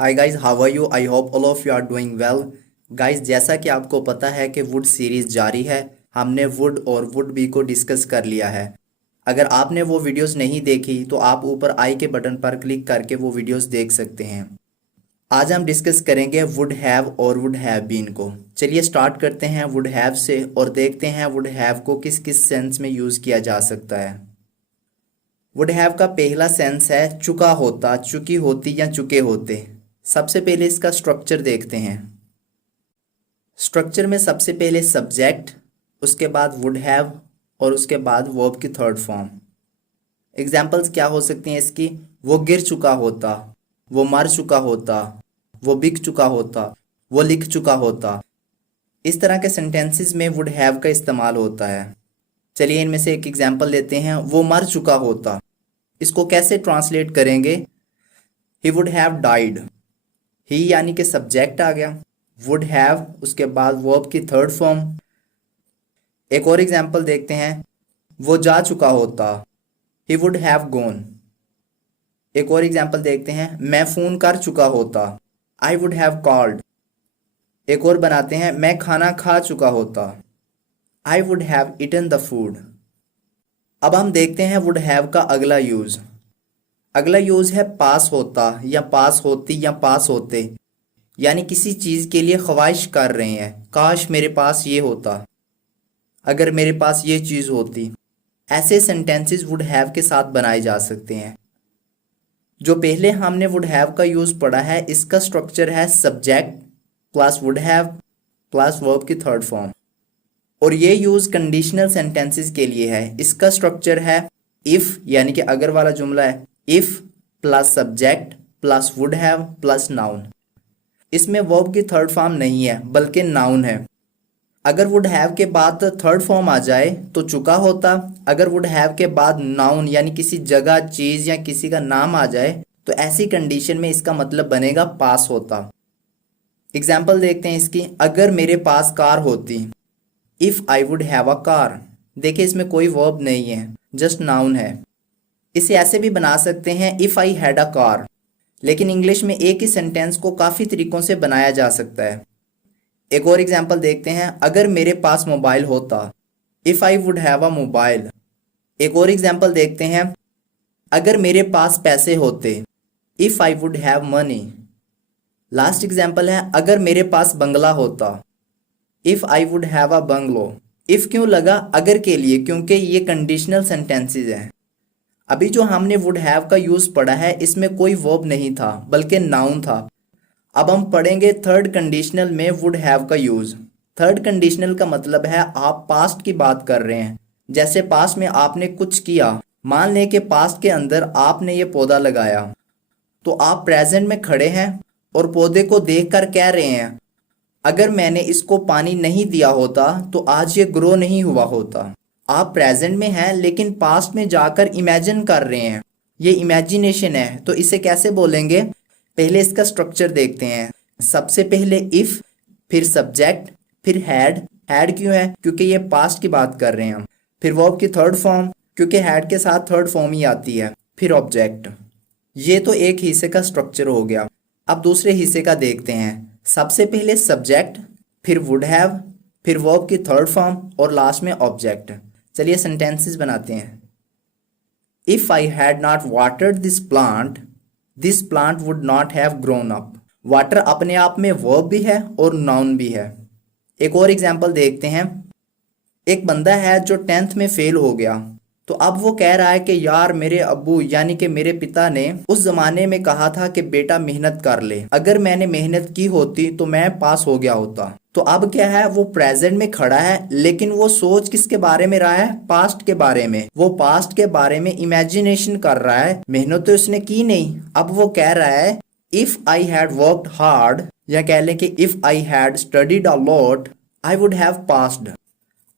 Hi guys, how are you? I hope all of you are doing well. Guys, जैसा कि आपको पता है कि वुड सीरीज जारी है। हमने वुड और वुड बी को डिस्कस कर लिया है। अगर आपने वो वीडियोस नहीं देखी तो आप ऊपर आई के बटन पर क्लिक करके वो वीडियोस देख सकते हैं। आज हम डिस्कस करेंगे वुड हैव और वुड हैव बीन को। चलिए स्टार्ट करते हैं वुड हैव से और देखते हैं वुड हैव को किस किस सेंस में यूज़ किया जा सकता है। वुड हैव का पहला सेंस है चुका होता, चुकी होती या चुके होते। सबसे पहले इसका स्ट्रक्चर देखते हैं। स्ट्रक्चर में सबसे पहले सब्जेक्ट, उसके बाद वुड हैव और उसके बाद वर्ब की थर्ड फॉर्म। एग्जाम्पल्स क्या हो सकती हैं इसकी? वो गिर चुका होता, वो मर चुका होता, वो बिक चुका होता, वो लिख चुका होता। इस तरह के सेंटेंसेस में वुड हैव का इस्तेमाल होता है। चलिए इनमें से एक एग्जाम्पल लेते हैं। वो मर चुका होता, इसको कैसे ट्रांसलेट करेंगे? He would have died. He यानी कि सब्जेक्ट आ गया, वुड हैव उसके बाद वर्ब की थर्ड फॉर्म। एक और एग्जांपल देखते हैं। वो जा चुका होता, ही वुड हैव गॉन। एक और एग्जांपल देखते हैं। मैं फोन कर चुका होता, आई वुड हैव कॉल्ड। एक और बनाते हैं। मैं खाना खा चुका होता, I would have eaten the food. अब हम देखते हैं वुड हैव का अगला यूज। अगला यूज है पास होता या पास होती या पास होते, यानी किसी चीज के लिए ख्वाहिश कर रहे हैं। काश मेरे पास ये होता, अगर मेरे पास ये चीज होती। ऐसे सेंटेंसेस वुड हैव के साथ बनाए जा सकते हैं। जो पहले हमने वुड हैव का यूज पढ़ा है, इसका स्ट्रक्चर है subject plus would have plus verb की थर्ड फॉर्म, और ये यूज कंडीशनल सेंटेंसेस के लिए है। इसका स्ट्रक्चर है इफ, यानी कि अगर वाला जुमला है। If plus subject plus would have plus noun. इसमें वर्ब की थर्ड फॉर्म नहीं है बल्कि नाउन है। अगर वुड हैव के बाद थर्ड फॉर्म आ जाए तो चुका होता। अगर वुड हैव के बाद नाउन यानी किसी जगह, चीज या किसी का नाम आ जाए तो ऐसी कंडीशन में इसका मतलब बनेगा पास होता। एग्जाम्पल देखते हैं इसकी। अगर मेरे पास कार होती, if I would have a car. देखिए इसमें कोई वर्ब नहीं है, जस्ट नाउन है। इसे ऐसे भी बना सकते हैं if I had a car, लेकिन इंग्लिश में एक ही सेंटेंस को काफी तरीकों से बनाया जा सकता है। एक और एग्जांपल देखते हैं। अगर मेरे पास मोबाइल होता, if I would have a mobile. एक और एग्जांपल देखते हैं। अगर मेरे पास पैसे होते, if I would have money. Last example है। अगर मेरे पास बंगला होता, if I would have a bungalow. If क्यों लगा अगर के लिए? क्योंकि ये कंडीशनल सेंटेंसेस हैं। अभी जो हमने वुड हैव का यूज पढ़ा है, इसमें कोई वर्ब नहीं था बल्कि नाउन था। अब हम पढ़ेंगे थर्ड कंडीशनल में वुड हैव का यूज। थर्ड कंडीशनल का मतलब है आप पास्ट की बात कर रहे हैं। जैसे पास्ट में आपने कुछ किया, मान लें कि पास्ट के अंदर आपने ये पौधा लगाया, तो आप प्रेजेंट में खड़े हैं और पौधे को देखकर कह रहे हैं अगर मैंने इसको पानी नहीं दिया होता तो आज ये ग्रो नहीं हुआ होता। आप प्रेजेंट में हैं लेकिन पास्ट में जाकर इमेजिन कर रहे हैं। ये इमेजिनेशन है, तो इसे कैसे बोलेंगे? पहले इसका स्ट्रक्चर देखते हैं। सबसे पहले इफ, फिर सब्जेक्ट, फिर हैड। हैड क्यों है? क्योंकि ये पास्ट की बात कर रहे हैं हम। फिर वर्ब की थर्ड फॉर्म, क्योंकि हैड के साथ थर्ड फॉर्म ही आती है। फिर ऑब्जेक्ट। ये तो एक हिस्से का स्ट्रक्चर हो गया। अब दूसरे हिस्से का देखते हैं। सबसे पहले सब्जेक्ट, फिर वुड हैव, फिर वर्ब की थर्ड फॉर्म और लास्ट में ऑब्जेक्ट। चलिए सेंटेंसेस बनाते हैं। If I had not watered this plant would not have grown up. Water अपने आप में वर्ब भी है और नाउन भी है। एक और एग्जांपल देखते हैं। एक बंदा है जो 10th में फेल हो गया, तो अब वो कह रहा है कि यार मेरे अब्बू यानी कि मेरे पिता ने उस जमाने में कहा था कि बेटा मेहनत कर ले, अगर मैंने मेहनत की होती तो मैं पास हो गया होता। तो अब क्या है, वो प्रेजेंट में खड़ा है लेकिन वो सोच किसके बारे में रहा है? पास्ट के बारे में। वो पास्ट के बारे में इमेजिनेशन कर रहा है, मेहनत तो उसने की नहीं। अब वो कह रहा है if I had worked hard, या कह लें कि if I had studied a lot I would have passed.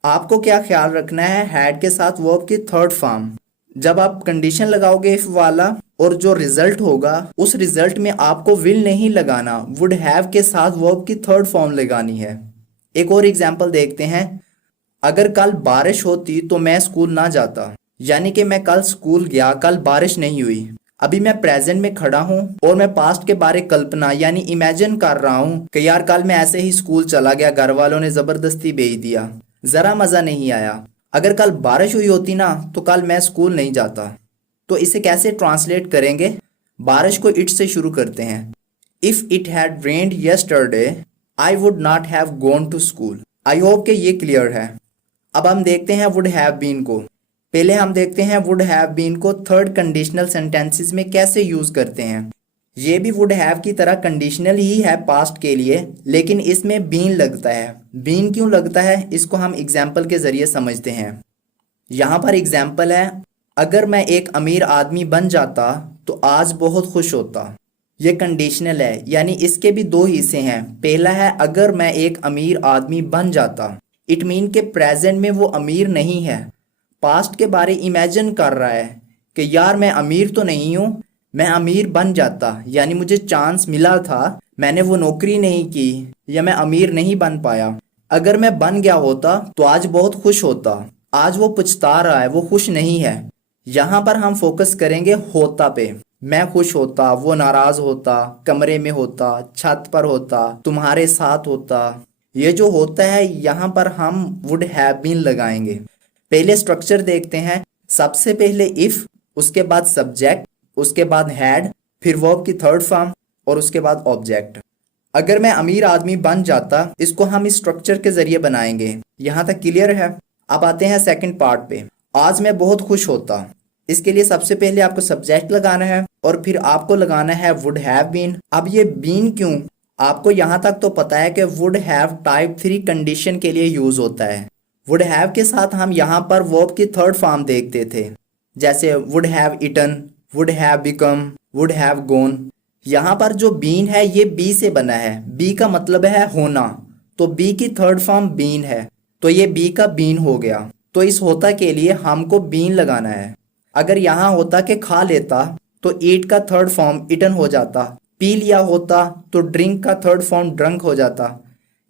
आपको क्या ख्याल रखना है? हैड के साथ वर्ब की थर्ड फॉर्म। जब आप कंडीशन लगाओगे इफ वाला, और जो रिजल्ट होगा उस रिजल्ट में आपको विल नहीं लगाना, वुड हैव के साथ वर्ब की थर्ड फॉर्म लगानी है। एक और एग्जांपल देखते हैं। अगर कल बारिश होती तो मैं स्कूल ना जाता, यानी कि मैं कल स्कूल गया, कल बारिश नहीं हुई। अभी मैं प्रेजेंट में खड़ा हूँ और मैं पास्ट के बारे कल्पना यानी इमेजिन कर रहा हूँ कि यार कल मैं ऐसे ही स्कूल चला गया, घर वालों ने जबरदस्ती भेज दिया, जरा मजा नहीं आया। अगर कल बारिश हुई होती ना तो कल मैं स्कूल नहीं जाता। तो इसे कैसे ट्रांसलेट करेंगे? बारिश को इट से शुरू करते हैं। If it had rained yesterday I would not have gone to school. I hope कि ये क्लियर है। अब हम देखते हैं वुड हैव बीन को। पहले हम देखते हैं वुड हैव बीन को थर्ड कंडीशनल सेंटेंसेस में कैसे यूज करते हैं। ये भी वुड हैव की तरह कंडीशनल ही है पास्ट के लिए, लेकिन इसमें बीन लगता है। बीन क्यों लगता है इसको हम एग्जाम्पल के जरिए समझते हैं। यहाँ पर एग्जाम्पल है, अगर मैं एक अमीर आदमी बन जाता तो आज बहुत खुश होता। ये कंडीशनल है, यानी इसके भी दो हिस्से हैं। पहला है अगर मैं एक अमीर आदमी बन जाता, इट मीन के प्रेजेंट में वो अमीर नहीं है, पास्ट के बारे इमेजिन कर रहा है कि यार मैं अमीर तो नहीं हूँ, मैं अमीर बन जाता, यानी मुझे चांस मिला था, मैंने वो नौकरी नहीं की या मैं अमीर नहीं बन पाया। अगर मैं बन गया होता तो आज बहुत खुश होता। आज वो पछता रहा है, वो खुश नहीं है। यहाँ पर हम फोकस करेंगे होता पे। मैं खुश होता, वो नाराज होता, कमरे में होता, छत पर होता, तुम्हारे साथ होता। ये जो होता है यहाँ पर हम वुड हैव बीन लगाएंगे। पहले स्ट्रक्चर देखते हैं। सबसे पहले इफ, उसके बाद सब्जेक्ट, उसके बाद हैड, फिर वर्ब की थर्ड फॉर्म और उसके बाद ऑब्जेक्ट। अगर मैं अमीर आदमी बन जाता, इसको हम इस स्ट्रक्चर के जरिए बनाएंगे। यहाँ तक क्लियर है? अब आते हैं सेकंड पार्ट पे। आज मैं बहुत खुश होता। इसके लिए सबसे पहले आपको सब्जेक्ट लगाना है और फिर आपको लगाना है वुड हैव बीन। अब ये बीन क्यों? आपको यहाँ तक तो पता है कि वुड हैव टाइप 3 कंडीशन के लिए यूज होता है। वुड हैव के साथ हम यहाँ पर वर्ब की थर्ड फॉर्म देखते थे, जैसे would have eaten, would have become, would have gone. यहाँ पर जो बीन है ये बी से बना है। बी का मतलब है होना, तो बी की थर्ड फॉर्म बीन है, तो ये बी का बीन हो गया। तो इस होता के लिए हमको बीन लगाना है। अगर यहाँ होता कि खा लेता तो ईट का थर्ड फॉर्म इटन हो जाता। पी लिया होता तो ड्रिंक का थर्ड फॉर्म ड्रंक हो जाता।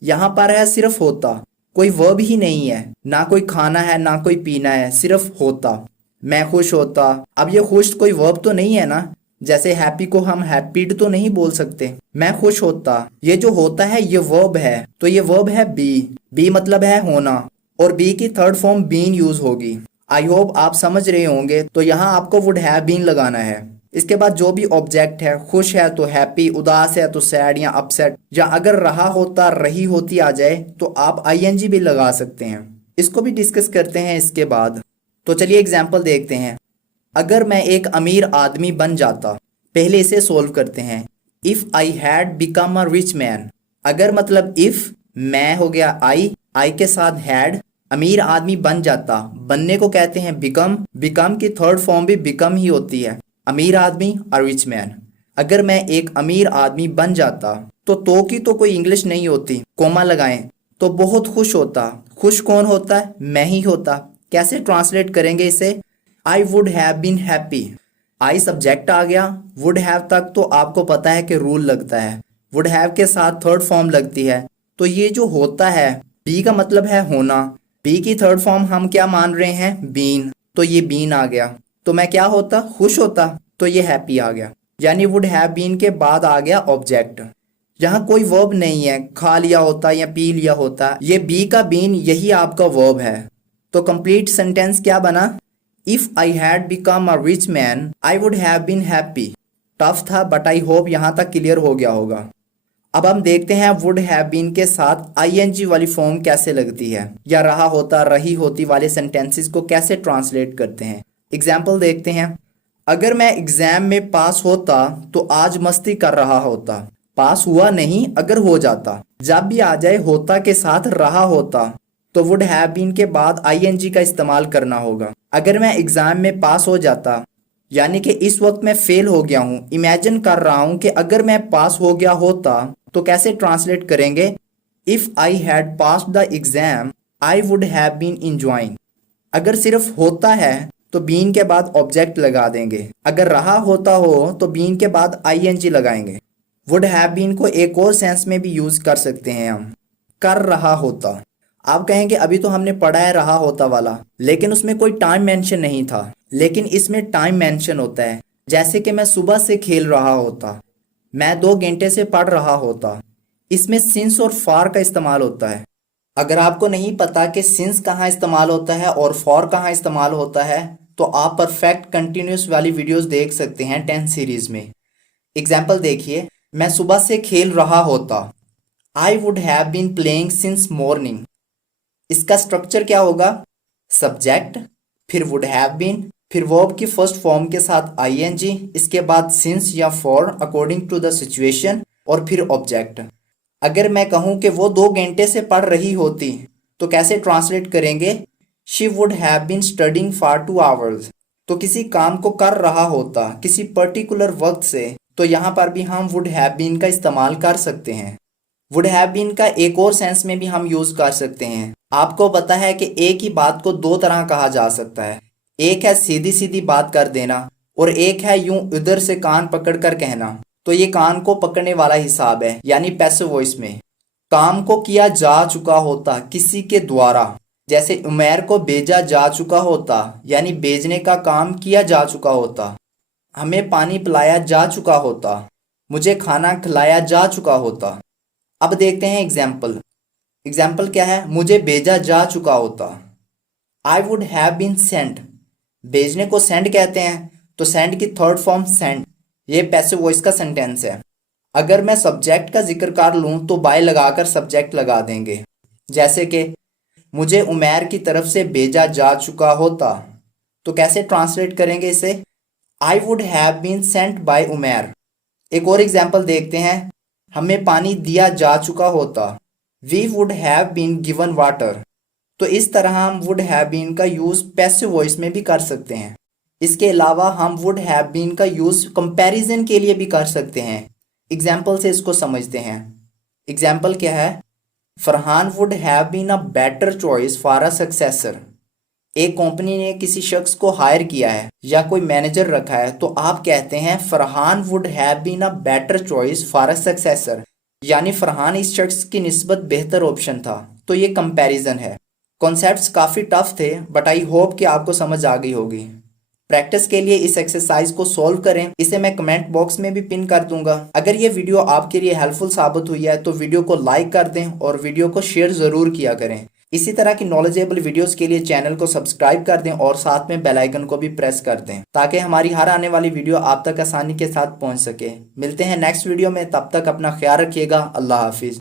यहाँ पर है सिर्फ होता, कोई वर्ब ही नहीं है, ना कोई खाना है ना कोई पीना है, सिर्फ होता। मैं खुश होता। अब ये खुश कोई वर्ब तो नहीं है ना, जैसे हैप्पी को हम हैप्पीड तो नहीं बोल सकते। मैं खुश होता, ये जो होता है ये वर्ब है, तो ये वर्ब है बी। बी मतलब है होना और बी की थर्ड फॉर्म बीन यूज होगी। आई होप आप समझ रहे होंगे। तो यहाँ आपको वुड हैव बीन लगाना है। इसके बाद जो भी ऑब्जेक्ट है, खुश है तो हैप्पी, उदास है तो सैड या अपसेट, या अगर रहा होता रही होती आ जाए तो आप आईएनजी भी लगा सकते हैं। इसको भी डिस्कस करते हैं इसके बाद। तो चलिए एग्जाम्पल देखते हैं। अगर मैं एक अमीर आदमी बन जाता, पहले इसे सोल्व करते हैं। If I had become a rich man. अगर मतलब इफ, मैं हो गया आई के साथ हैड, अमीर आदमी बन जाता, बनने को कहते हैं बिकम। बिकम की थर्ड फॉर्म भी बिकम ही होती है, अमीर आदमी और रिच मैन। अगर मैं एक अमीर आदमी बन जाता, तो की तो कोई इंग्लिश नहीं होती, कोमा लगाएं तो बहुत खुश होता। खुश कौन होता है? मैं ही होता। कैसे ट्रांसलेट करेंगे इसे? I would have been happy. I subject आ गया, वुड हैव तक तो आपको पता है कि रूल लगता है, वुड हैव के साथ थर्ड फॉर्म लगती है। तो ये जो होता है, बी का मतलब है होना, बी की थर्ड फॉर्म हम क्या मान रहे हैं? बीन, तो ये बीन आ गया। तो मैं क्या होता? खुश होता, तो ये हैप्पी आ गया। यानी वुड हैव बीन के बाद आ गया ऑब्जेक्ट। यहाँ कोई वर्ब नहीं है, खा लिया होता या पी लिया होता, ये बी का बीन यही आपका वर्ब है। तो कंप्लीट सेंटेंस क्या बना? If I had become a rich man I would have been happy. Tough था बट आई होप यहाँ तक क्लियर हो गया होगा। अब हम देखते हैं वुड हैव बीन के साथ आईएनजी वाली फॉर्म कैसे लगती है, या रहा होता रही होती वाले सेंटेंसेस को कैसे ट्रांसलेट करते हैं। एग्जाम्पल देखते हैं। अगर मैं एग्जाम में पास होता तो आज मस्ती कर रहा होता। पास हुआ नहीं, अगर हो जाता। जब भी आ जाए होता के साथ रहा होता तो वुड हैव बीन के बाद आईएनजी का इस्तेमाल करना होगा। अगर मैं एग्जाम में पास हो जाता, यानी कि इस वक्त मैं फेल हो गया हूं, इमेजिन कर रहा हूं कि अगर मैं पास हो गया होता तो कैसे ट्रांसलेट करेंगे? If I had pass the exam I would have been enjoying. अगर सिर्फ होता है तो बीन के बाद ऑब्जेक्ट लगा देंगे। अगर रहा होता हो तो बीन के बाद आईएनजी लगाएंगे। वुड हैव बीन को एक और सेंस में भी यूज कर सकते हैं हम, कर रहा होता। आप कहेंगे अभी तो हमने पढ़ा है रहा होता वाला, लेकिन उसमें कोई टाइम मेंशन नहीं था, लेकिन इसमें टाइम मेंशन होता है। जैसे कि मैं सुबह से खेल रहा होता, मैं 2 घंटे से पढ़ रहा होता। इसमें सिंस और फॉर का इस्तेमाल होता है। अगर आपको नहीं पता कि सिंस कहाँ इस्तेमाल होता है और फॉर कहाँ इस्तेमाल होता है, तो आप परफेक्ट कंटिन्यूस वाली वीडियोस देख सकते हैं 10 सीरीज में। एग्जाम्पल देखिए, मैं सुबह से खेल रहा होता, I would have been playing since morning. इसका स्ट्रक्चर क्या होगा? सब्जेक्ट, फिर वुड हैव बीन, फिर वर्ब की फर्स्ट फॉर्म के साथ आईएनजी, इसके बाद सिंस या for according to the situation, और फिर ऑब्जेक्ट। अगर मैं कहूं कि वो 2 घंटे से पढ़ रही होती, तो कैसे ट्रांसलेट करेंगे? She would have been studying for 2 hours. तो किसी काम को कर रहा होता किसी पर्टिकुलर वक्त से, तो यहाँ पर भी हम वुड हैव बीन का इस्तेमाल कर सकते हैं। वुड हैव बीन का एक और सेंस में भी हम यूज कर सकते हैं। आपको पता है कि एक ही बात को 2 तरह कहा जा सकता है। एक है सीधी सीधी बात कर देना, और एक है यूं उधर से कान पकड़ कर कहना। तो ये कान को पकड़ने वाला हिसाब है, यानी पैसिव वॉइस में। काम को किया जा चुका होता किसी के द्वारा, जैसे उमैर को भेजा जा चुका होता, यानी भेजने का काम किया जा चुका होता। हमें पानी पिलाया जा चुका होता, मुझे खाना खिलाया जा चुका होता। अब देखते हैं एग्जाम्पल। एग्जाम्पल क्या है? मुझे भेजा जा चुका होता, I would have been sent. भेजने को सेंड कहते हैं, तो सेंड की थर्ड फॉर्म सेंड। ये पैसिव वॉइस का सेंटेंस है। अगर मैं सब्जेक्ट का जिक्र कर लूं तो बाय लगाकर सब्जेक्ट लगा देंगे। जैसे कि मुझे उमैर की तरफ से भेजा जा चुका होता, तो कैसे ट्रांसलेट करेंगे इसे? I would have been sent by Umair. एक और एग्जाम्पल देखते हैं। हमें पानी दिया जा चुका होता, we would have been given water. तो इस तरह हम वुड हैव बीन का यूज पैसिव वॉइस में भी कर सकते हैं। इसके अलावा हम वुड हैव बीन का यूज कंपैरिजन के लिए भी कर सकते हैं। एग्जाम्पल से इसको समझते हैं। एग्जाम्पल क्या है? Farhan would have been a better choice for a successor. एक कंपनी ने किसी शख्स को हायर किया है या कोई मैनेजर रखा है, तो आप कहते हैं Farhan would have been a better choice for a successor, यानी फरहान इस शख्स की निस्बत बेहतर ऑप्शन था। तो ये कंपैरिजन है। कॉन्सेप्ट्स काफ़ी टफ थे, बट आई होप कि आपको समझ आ गई होगी। प्रैक्टिस के लिए इस एक्सरसाइज को सॉल्व करें। इसे मैं कमेंट बॉक्स में भी पिन कर दूंगा। अगर ये वीडियो आपके लिए हेल्पफुल साबित हुई है तो वीडियो को लाइक कर दें और वीडियो को शेयर ज़रूर किया करें। इसी तरह की नॉलेजेबल वीडियोस के लिए चैनल को सब्सक्राइब कर दें और साथ में बेल आइकन को भी प्रेस कर दें, ताकि हमारी हर आने वाली वीडियो आप तक आसानी के साथ पहुंच सके। मिलते हैं नेक्स्ट वीडियो में, तब तक अपना ख्याल रखिएगा। अल्लाह हाफिज़।